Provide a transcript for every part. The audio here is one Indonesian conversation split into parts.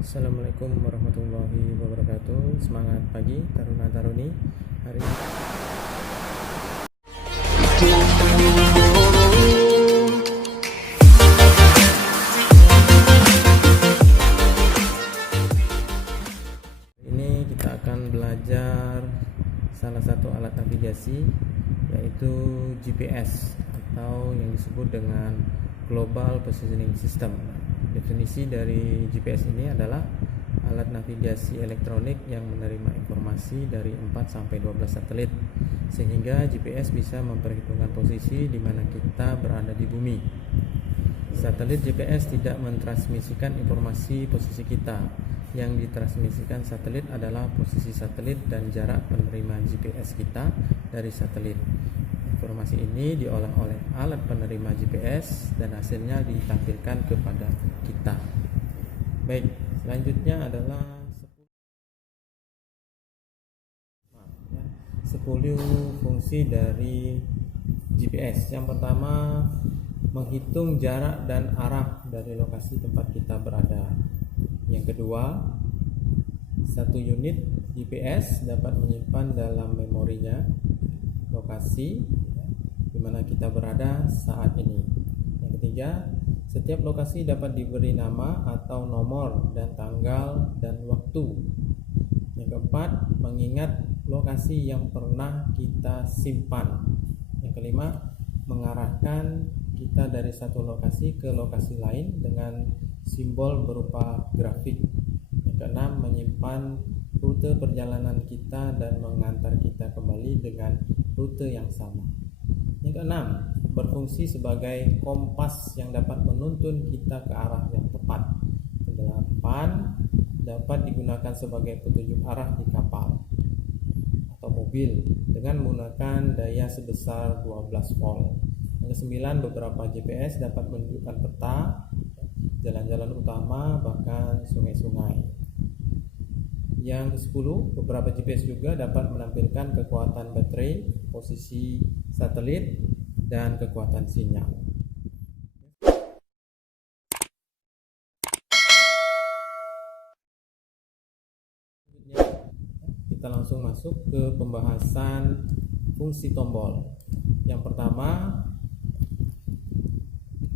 Assalamualaikum warahmatullahi wabarakatuh. Semangat pagi Taruna Taruni. Hari ini kita akan belajar salah satu alat navigasi, yaitu GPS atau yang disebut dengan Global Positioning System. Definisi dari GPS ini adalah alat navigasi elektronik yang menerima informasi dari 4 sampai 12 satelit, sehingga GPS bisa memperhitungkan posisi di mana kita berada di bumi. Satelit GPS tidak mentransmisikan informasi posisi kita. Yang ditransmisikan satelit adalah posisi satelit dan jarak penerima GPS kita dari satelit. Informasi ini diolah oleh alat penerima GPS dan hasilnya ditampilkan kepada kita. Baik, selanjutnya adalah 10 fungsi dari GPS. Yang pertama, menghitung jarak dan arah dari lokasi tempat kita berada. Yang kedua, satu unit GPS dapat menyimpan dalam memorinya lokasi di mana kita berada saat ini. Yang ketiga, setiap lokasi dapat diberi nama atau nomor dan tanggal dan waktu. Yang keempat, mengingat lokasi yang pernah kita simpan. Yang kelima, mengarahkan kita dari satu lokasi ke lokasi lain dengan simbol berupa grafik. Yang keenam, menyimpan rute perjalanan kita dan mengantar kita kembali dengan rute yang sama. Yang keenam, berfungsi sebagai kompas yang dapat menuntun kita ke arah yang tepat. Kedelapan, dapat digunakan sebagai petunjuk arah di kapal atau mobil dengan menggunakan daya sebesar 12 volt. Yang kesembilan, beberapa GPS dapat menunjukkan peta, jalan-jalan utama, bahkan sungai-sungai. Yang ke-10, beberapa GPS juga dapat menampilkan kekuatan baterai, posisi satelit, dan kekuatan sinyal. Kita langsung masuk ke pembahasan fungsi tombol. Yang pertama,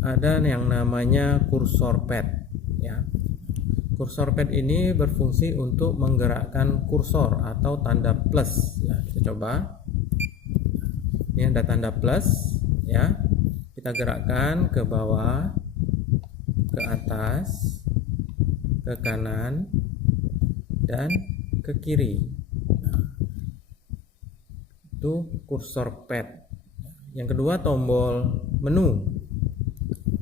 ada yang namanya kursor pad, ya. Kursor pad ini berfungsi untuk menggerakkan kursor atau tanda plus, ya. Kita coba. Ini ada tanda plus, ya. Kita gerakkan ke bawah, ke atas, ke kanan, dan ke kiri. Itu kursor pad. Yang kedua, tombol menu.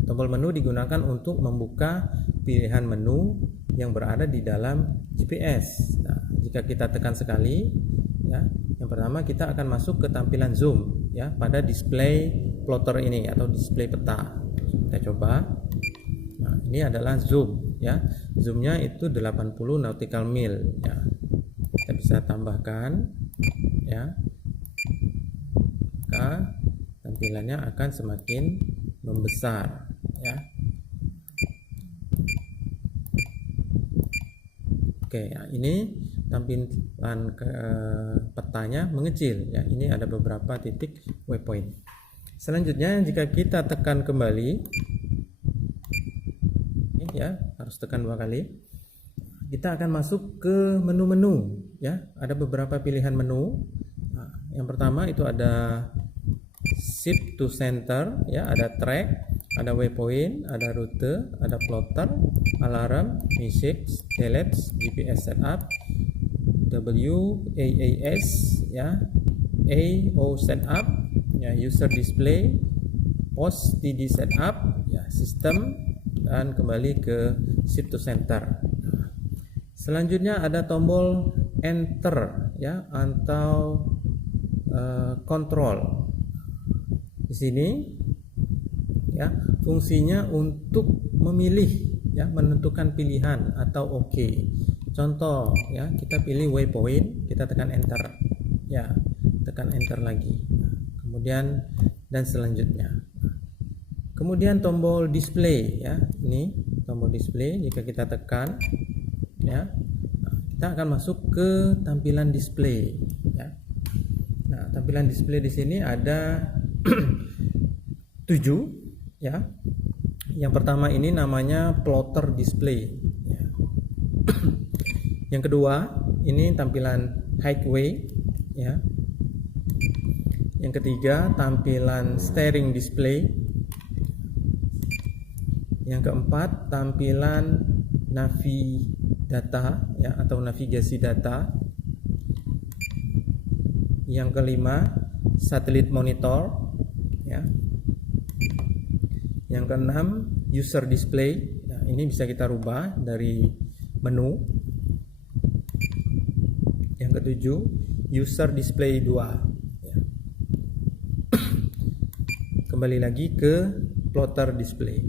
Tombol menu digunakan untuk membuka pilihan menu yang berada di dalam GPS. Nah, jika kita tekan sekali, ya, yang pertama kita akan masuk ke tampilan zoom, ya, pada display plotter ini atau display peta. Kita coba. Nah, ini adalah zoom, ya. Zoomnya itu 80 nautical mil, ya. Kita bisa tambahkan, ya. Maka tampilannya akan semakin membesar, ya. Oke, ya, ini tampilan ke petanya mengecil, ya. Ini ada beberapa titik waypoint. Selanjutnya, jika kita tekan kembali, ini, ya, harus tekan 2 kali. Kita akan masuk ke menu-menu, ya. Ada beberapa pilihan menu. Nah, yang pertama itu ada shift to center, ya, ada track, ada waypoint, ada rute, ada plotter, alarm, message, delete, GPS setup, WAAS, ya, AO setup, ya, user display, post TD setup, ya, sistem, dan kembali ke shift to center. Selanjutnya ada tombol enter, ya, atau control. Di sini, ya, fungsinya untuk memilih, ya, menentukan pilihan atau oke. Contoh, ya, kita pilih waypoint, kita tekan enter, ya, tekan enter lagi, kemudian dan selanjutnya. Kemudian tombol display, ya, ini tombol display. Jika kita tekan, ya. Kita akan masuk ke tampilan display, ya. Nah, tampilan display di sini ada 7, ya. Yang pertama ini namanya plotter display, ya. Yang kedua ini tampilan highway, ya. Yang ketiga tampilan steering display. Yang keempat tampilan navi data, ya, atau navigasi data. Yang kelima satelit monitor, ya. Yang keenam user display. Nah, ini bisa kita rubah dari menu. Yang ketujuh user display 2, ya. Kembali lagi ke plotter display.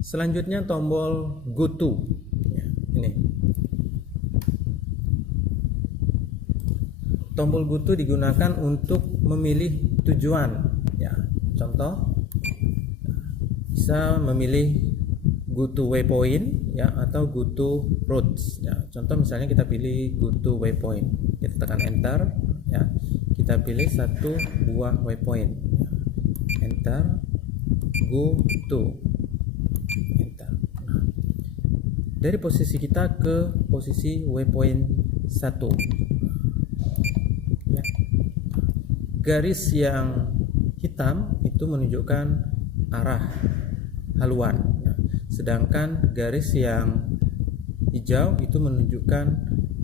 Selanjutnya tombol go to, ya, ini. Tombol go to digunakan untuk memilih tujuan, ya. Contoh, bisa memilih go to waypoint, ya, atau go to roads, ya. Contoh misalnya kita pilih go to waypoint, kita tekan enter, ya. Kita pilih satu buah waypoint, ya. Enter, go to, enter. Nah, dari posisi kita ke posisi waypoint 1, ya. Garis yang hitam itu menunjukkan arah haluan, ya. Sedangkan garis yang hijau itu menunjukkan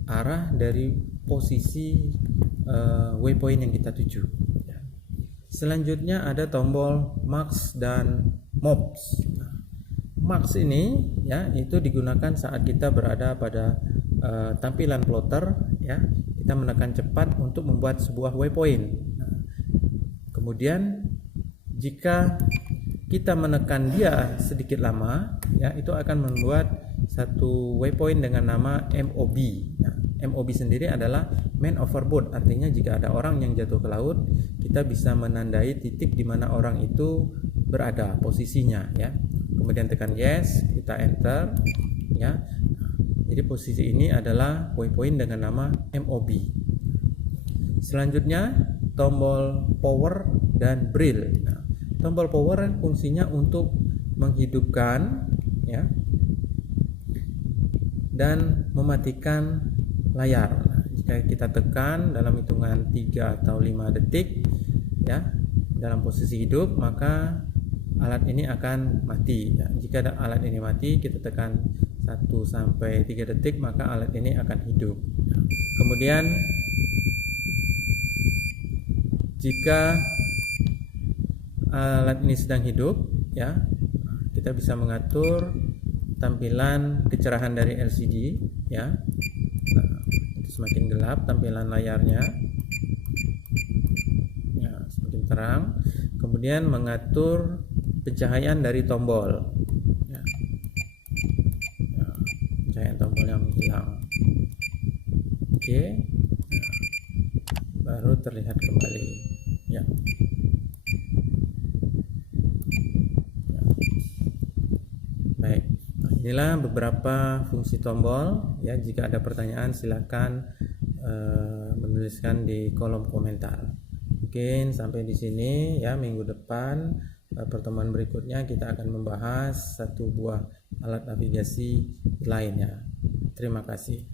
arah dari posisi waypoint yang kita tuju, ya. Selanjutnya ada tombol marks dan mobs. Nah, marks ini, ya, itu digunakan saat kita berada pada tampilan plotter, ya. Kita menekan cepat untuk membuat sebuah waypoint. Nah, kemudian jika kita menekan dia sedikit lama, ya, itu akan membuat satu waypoint dengan nama MOB. Nah, MOB sendiri adalah man overboard, artinya jika ada orang yang jatuh ke laut, kita bisa menandai titik di mana orang itu berada, posisinya, ya. Kemudian tekan yes, kita enter, ya. Jadi posisi ini adalah waypoint dengan nama MOB. Selanjutnya tombol power dan braille. Nah, tombol power fungsinya untuk menghidupkan, ya, dan mematikan layar. Nah, jika kita tekan dalam hitungan 3 atau 5 detik, ya, dalam posisi hidup, maka alat ini akan mati, ya. Jika alat ini mati, kita tekan 1 sampai 3 detik, maka alat ini akan hidup. Kemudian jika alat ini sedang hidup, ya, kita bisa mengatur tampilan kecerahan dari LCD, ya. Nah, itu semakin gelap tampilan layarnya, ya, semakin terang. Kemudian mengatur pencahayaan dari tombol, ya. Nah, pencahayaan tombol yang hilang. Oke, nah, baru terlihat kembali, ya. Baik, inilah beberapa fungsi tombol, ya. Jika ada pertanyaan silakan menuliskan di kolom komentar. Mungkin sampai di sini, ya. Minggu depan pertemuan berikutnya kita akan membahas satu buah alat navigasi lainnya. Terima kasih.